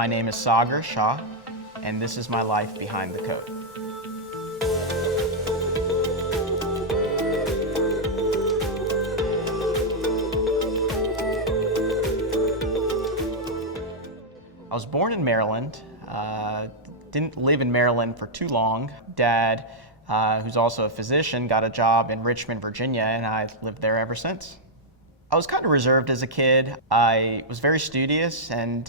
My name is Sagar Shah, and this is my life behind the coat. I was born in Maryland. Didn't live in Maryland for too long. Dad, who's also a physician, got a job in Richmond, Virginia, and I've lived there ever since. I was kind of reserved as a kid. I was very studious and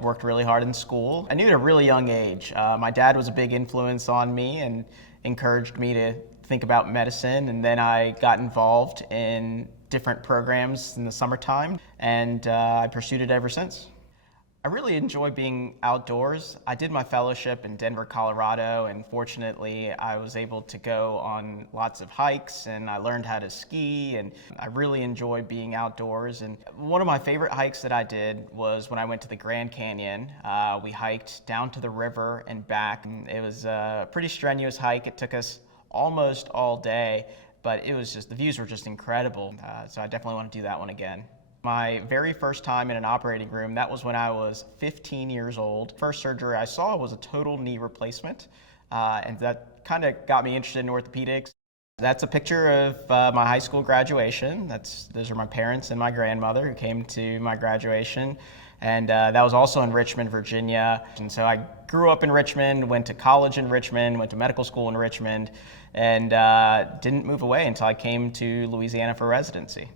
worked really hard in school. I knew at a really young age. My dad was a big influence on me and encouraged me to think about medicine, and then I got involved in different programs in the summertime, and I pursued it ever since. I really enjoy being outdoors. I did my fellowship in Denver, Colorado, and fortunately I was able to go on lots of hikes, and I learned how to ski, and I really enjoy being outdoors. And one of my favorite hikes that I did was when I went to the Grand Canyon. We hiked down to the river and back. It was a pretty strenuous hike. It took us almost all day, but the views were just incredible. So I definitely want to do that one again. My very first time in an operating room, that was when I was 15 years old. First surgery I saw was a total knee replacement, and that kind of got me interested in orthopedics. That's a picture of my high school graduation. Those are my parents and my grandmother who came to my graduation, and that was also in Richmond, Virginia. And so I grew up in Richmond, went to college in Richmond, went to medical school in Richmond, and didn't move away until I came to Louisiana for residency.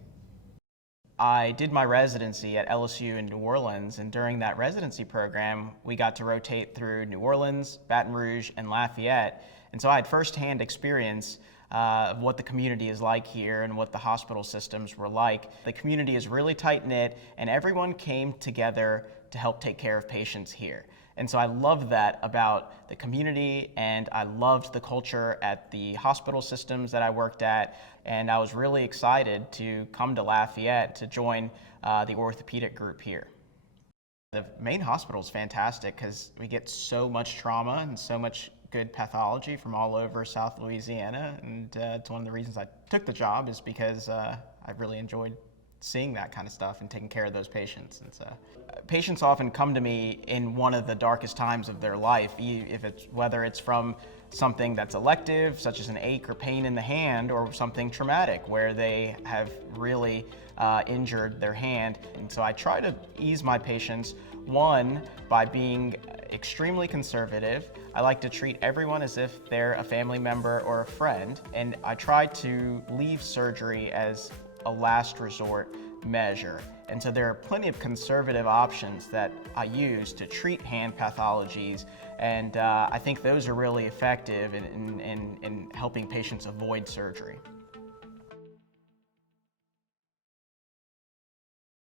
I did my residency at LSU in New Orleans, and during that residency program, we got to rotate through New Orleans, Baton Rouge, and Lafayette. And so I had firsthand experience of what the community is like here and what the hospital systems were like. The community is really tight-knit, and everyone came together to help take care of patients here. And so I loved that about the community, and I loved the culture at the hospital systems that I worked at, and I was really excited to come to Lafayette to join the orthopedic group here. The main hospital is fantastic because we get so much trauma and so much good pathology from all over South Louisiana, and it's one of the reasons I took the job is because I really enjoyed seeing that kind of stuff and taking care of those patients. And so patients often come to me in one of the darkest times of their life, whether it's from something that's elective, such as an ache or pain in the hand, or something traumatic where they have really injured their hand. And so I try to ease my patients, one, by being extremely conservative. I like to treat everyone as if they're a family member or a friend, and I try to leave surgery as a last resort measure. And so there are plenty of conservative options that I use to treat hand pathologies, and I think those are really effective in helping patients avoid surgery.